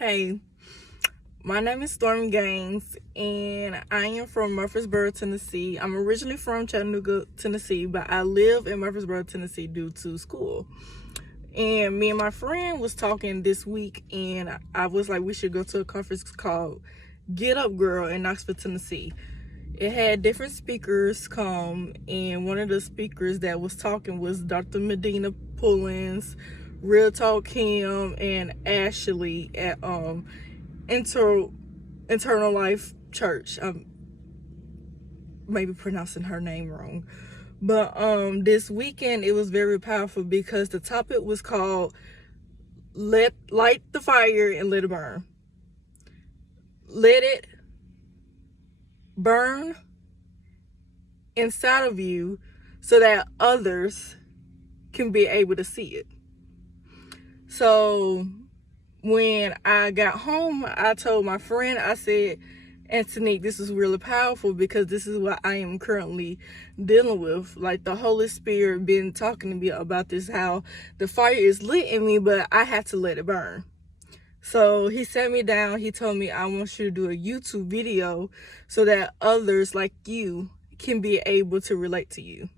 Hey, my name is Stormy Gaines, and I am from Murfreesboro, Tennessee. I'm originally from Chattanooga, Tennessee, but I live in Murfreesboro, Tennessee due to school. And me and my friend was talking this week, and I was like, we should go to a conference called Get Up Girl in Knoxville, Tennessee. It had different speakers come, and one of the speakers that was talking was Dr. Medina Pullins, Real Talk Kim, and Ashley at Internal Life Church. I'm maybe pronouncing her name wrong. But this weekend it was very powerful because the topic was called Light the Fire and Let It Burn. Let it burn inside of you so that others can be able to see it. So when I got home, I told my friend, I said, Antonique, this is really powerful because this is what I am currently dealing with. Like, the Holy Spirit been talking to me about this, how the fire is lit in me, but I have to let it burn. So he sat me down. He told me, I want you to do a YouTube video so that others like you can be able to relate to you.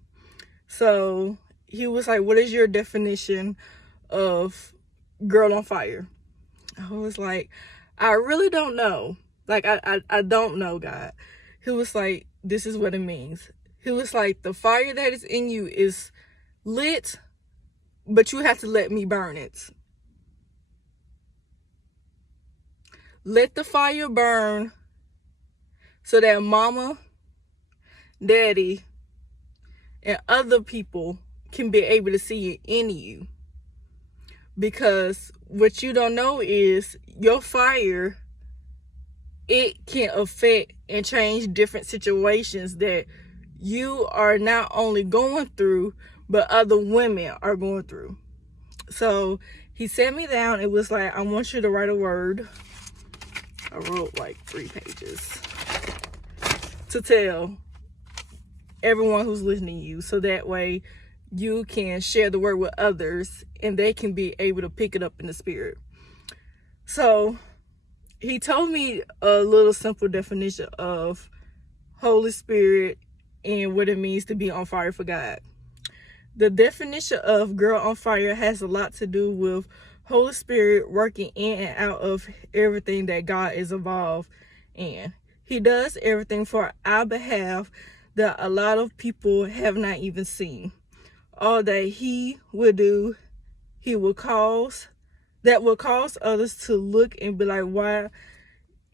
So he was like, what is your definition of girl on fire? I was like, I really don't know. Like, I don't know, God. He was like, this is what it means. He was like, the fire that is in you is lit, but you have to let me burn it. Let the fire burn so that mama, daddy, and other people can be able to see it in you. Because what you don't know is your fire, it can affect and change different situations that you are not only going through, but other women are going through. So he sat me down. It was like, I want you to write a word. I wrote like 3 pages to tell everyone who's listening to you, so that way you can share the word with others and they can be able to pick it up in the spirit. So he told me a little simple definition of Holy Spirit and what it means to be on fire for God. The definition of girl on fire has a lot to do with Holy Spirit working in and out of everything that God is involved in. He does everything for our behalf that a lot of people have not even seen. All that he will do, he will cause, that will cause others to look and be like, why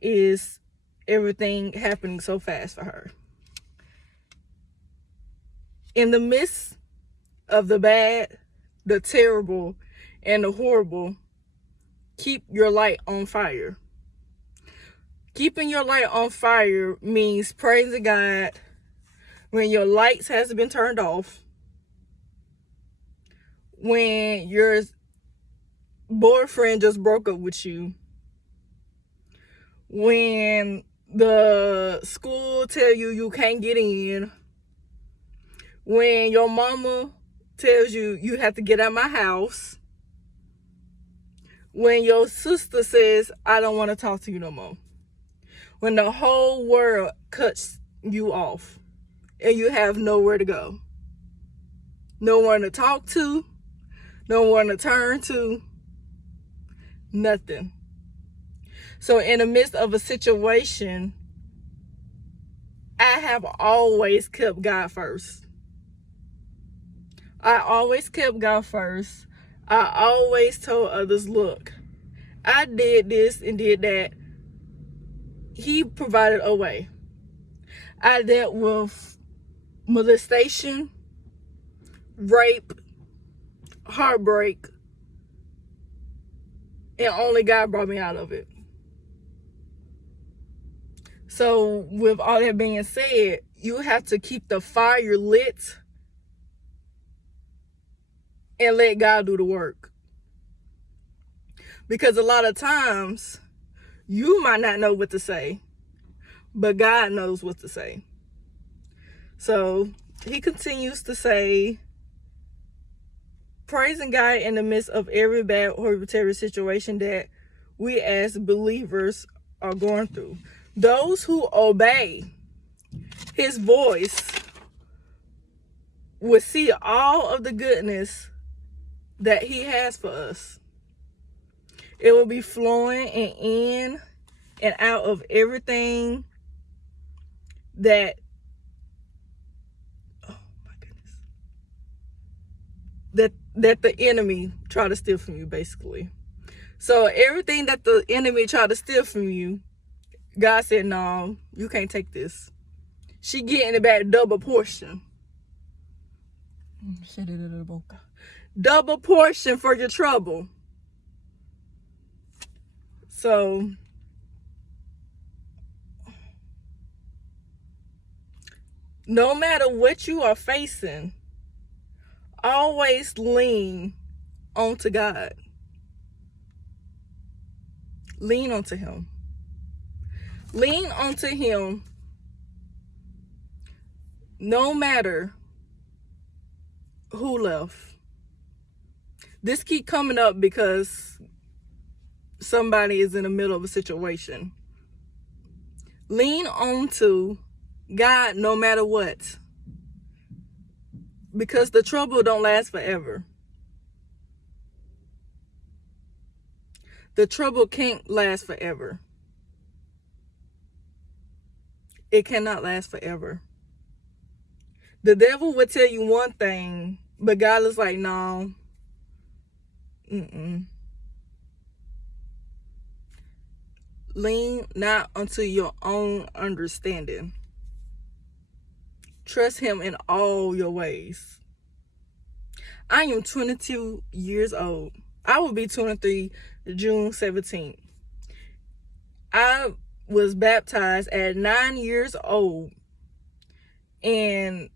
is everything happening so fast for her? In the midst of the bad, the terrible, and the horrible, keep your light on fire. Keeping your light on fire means praising God when your lights has been turned off, when your boyfriend just broke up with you, when the school tell you you can't get in, when your mama tells you you have to get out of my house, when your sister says, I don't want to talk to you no more, when the whole world cuts you off and you have nowhere to go, no one to talk to, no one to turn to, nothing. So in the midst of a situation, I have always kept God first. I always kept God first. I always told others, look, I did this and did that. He provided a way. I dealt with molestation, rape, heartbreak, and only God brought me out of it. So with all that being said, you have to keep the fire lit and let God do the work. Because a lot of times, you might not know what to say, but God knows what to say. So he continues to say, praising God in the midst of every bad or terrible situation that we as believers are going through. Those who obey his voice will see all of the goodness that he has for us. It will be flowing and in and out of everything that, oh my goodness, that the enemy try to steal from you, basically. So everything that the enemy tried to steal from you, God said, no, you can't take this. She getting it back double portion. Double portion for your trouble. So no matter what you are facing, always lean onto God. Lean onto him. Lean onto him no matter who left. This keep coming up because somebody is in the middle of a situation. Lean onto God no matter what. Because the trouble don't last forever. The trouble can't last forever. It cannot last forever. The devil would tell you one thing, but God is like, no. Lean not unto your own understanding. Trust him in all your ways. I am 22 years old. I will be 23 June 17th. I was baptized at 9 years old. And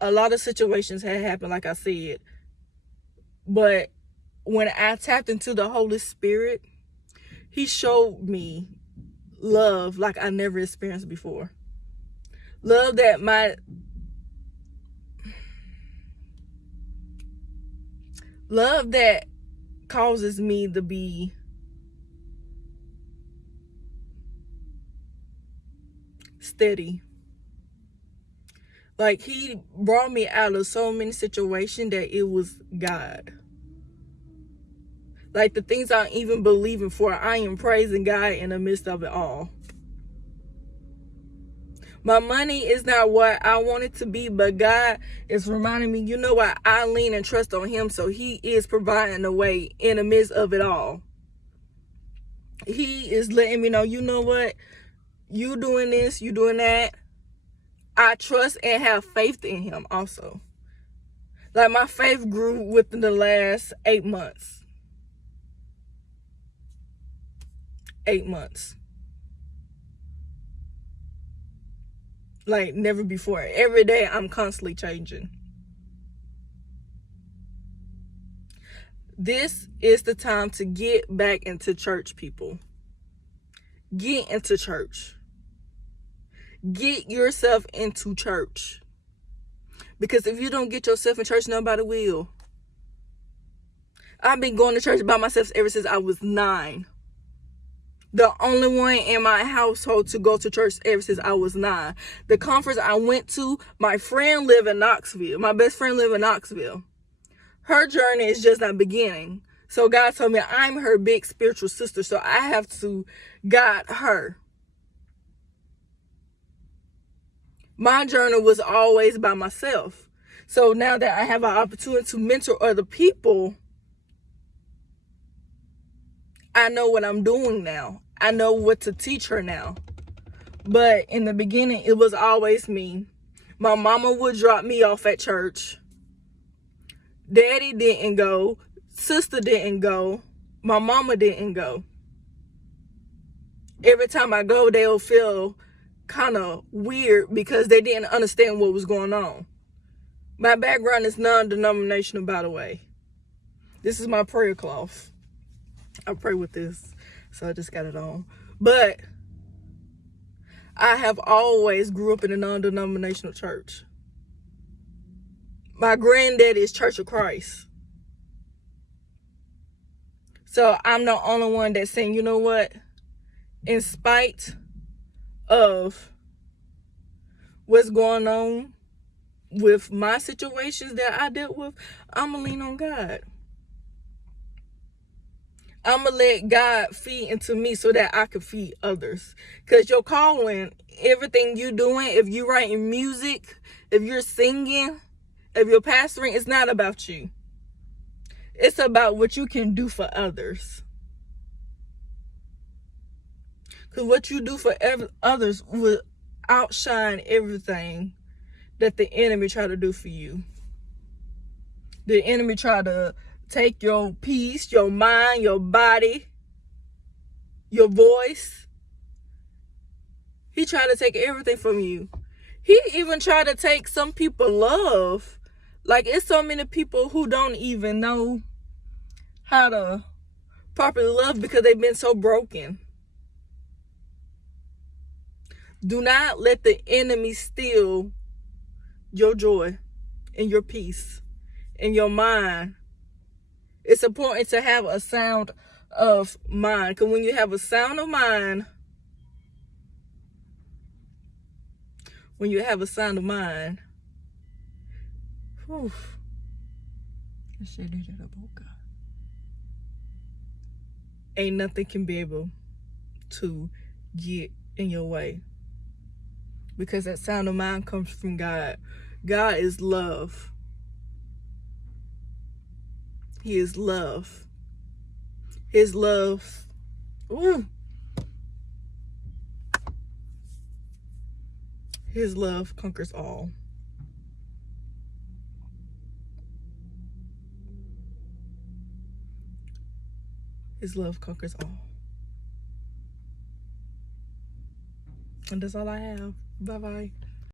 a lot of situations had happened, like I said. But when I tapped into the Holy Spirit, he showed me love like I never experienced before. Love that causes me to be steady. Like, he brought me out of so many situations that it was God. Like, the things I even believing for, I am praising God in the midst of it all. My money is not what I want it to be, but God is reminding me, you know what? I lean and trust on him, so he is providing a way in the midst of it all. He is letting me know, you know what? You doing this, you doing that. I trust and have faith in him also. Like, my faith grew within the last 8 months. 8 months. Like never before. Every day I'm constantly changing. This is the time to get back into church, people. Get into church. Get yourself into church. Because if you don't get yourself in church, nobody will. I've been going to church by myself ever since I was 9. The only one in my household to go to church ever since I was 9. The conference I went to, my friend lived in Knoxville. My best friend lived in Knoxville. Her journey is just not beginning. So God told me I'm her big spiritual sister. So I have to guide her. My journey was always by myself. So now that I have an opportunity to mentor other people, I know what I'm doing now. I know what to teach her now. But in the beginning, it was always me. My mama would drop me off at church. Daddy didn't go. Sister didn't go. My mama didn't go. Every time I go, they'll feel kind of weird because they didn't understand what was going on. My background is non-denominational, by the way. This is my prayer cloth. I pray with this, so I just got it on. But I have always grew up in a non-denominational church. My granddaddy is Church of Christ. So I'm the only one that's saying, you know what? In spite of what's going on with my situations that I dealt with, I'm going to lean on God. I'm going to let God feed into me so that I can feed others. Because your calling, everything you doing, if you're writing music, if you're singing, if you're pastoring, it's not about you. It's about what you can do for others. Because what you do for others will outshine everything that the enemy try to do for you. The enemy try to take your peace, your mind, your body, your voice. He tried to take everything from you. He even tried to take some people love. Like, it's so many people who don't even know how to properly love because they've been so broken. Do not let the enemy steal your joy and your peace and your mind. It's important to have a sound of mind. Because when you have a sound of mind, whew, ain't nothing can be able to get in your way. Because that sound of mind comes from God. God is love. He is love. His love. Ooh. His love conquers all. His love conquers all. And that's all I have. Bye-bye.